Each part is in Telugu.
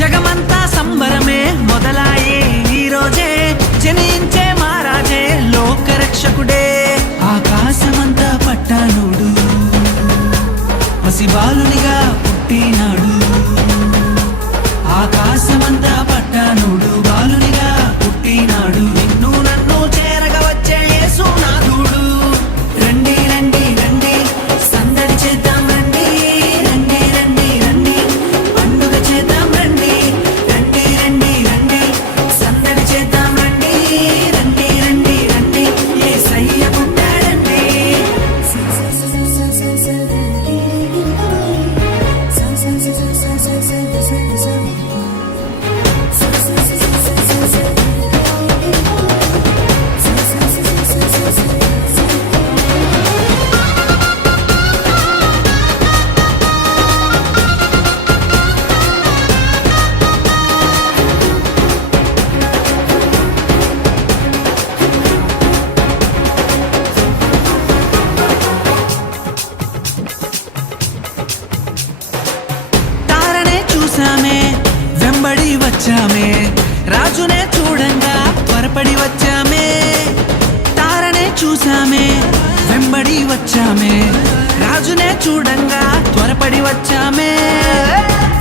జగమంతా సంబరమే మొదలాయే ఈ రోజే జనించే మహారాజే లోకరక్షకుడే ఆకాశమంతా పట్టానుడు పసిబాలునిగా పుట్టినాడు ఆకాశమంతా పట్టానుడు బాలునిగా పుట్టినాడు నిన్ను నన్ను చేరగా వచ్చే యేసునాథుడు రండి రండి రండి సందడి చేద్దాం రండి రండి రండి రండి పండుగ చేద్దాం రండి రండి రండి రండి సందడి చేద్దాం రండి రండి రండి రండి యేసయ్య పుట్టాడండి వెంబడి వచ్చామే రాజునే చూడంగా త్వరపడి వచ్చామే తారనే చూసామే వెంబడి వచ్చామే రాజునే చూడంగా త్వరపడి వచ్చామే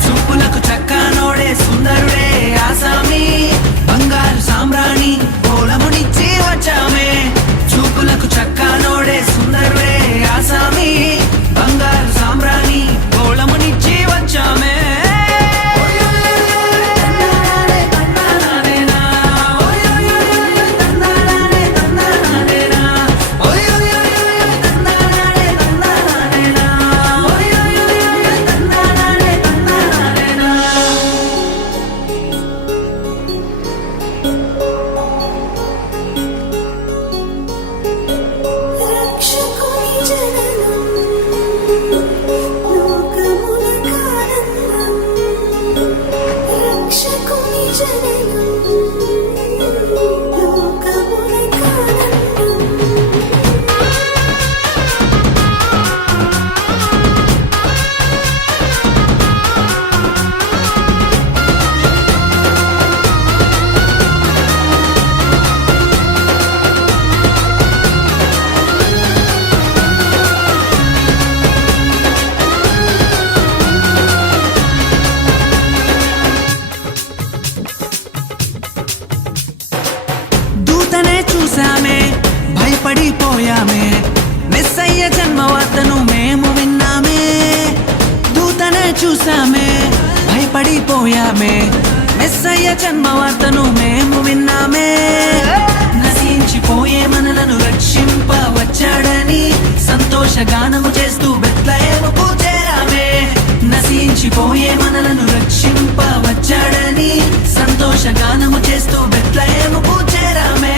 చూపులకు చక్కానోడే సుందరుడే ఆసామి బంగారు సామ్రాణి కోలమునిచ్చి వచ్చామే చూపులకు చక్కానోడే సుందరుడే ఆసామి బంగారు సామ్రాణి కోలమునిచ్చి వచ్చామే చూసామే భయపడిపోయామే మెస్సయ్య జన్మవార్తను మేము విన్నామే దూతనే చూసామే భయపడిపోయామే మెస్సయ్య జన్మవార్తను మేము విన్నామే నశించిపోయే మనలను రక్షింప వచ్చాడని సంతోషగానము చేస్తూ బెత్లెహేముకు చేరామే నశించిపోయే మనలను రక్షింప వచ్చాడని సంతోషగానము చేస్తూ బెత్లెహేముకు చేరామే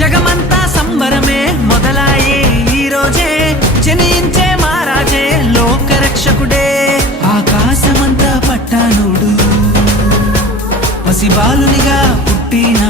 జగమంతా సంబరమే మొదలాయే ఈ రోజే జనించే మహారాజే లోకరక్షకుడే ఆకాశమంతా పట్టానుడు పసిబాలునిగా పుట్టిన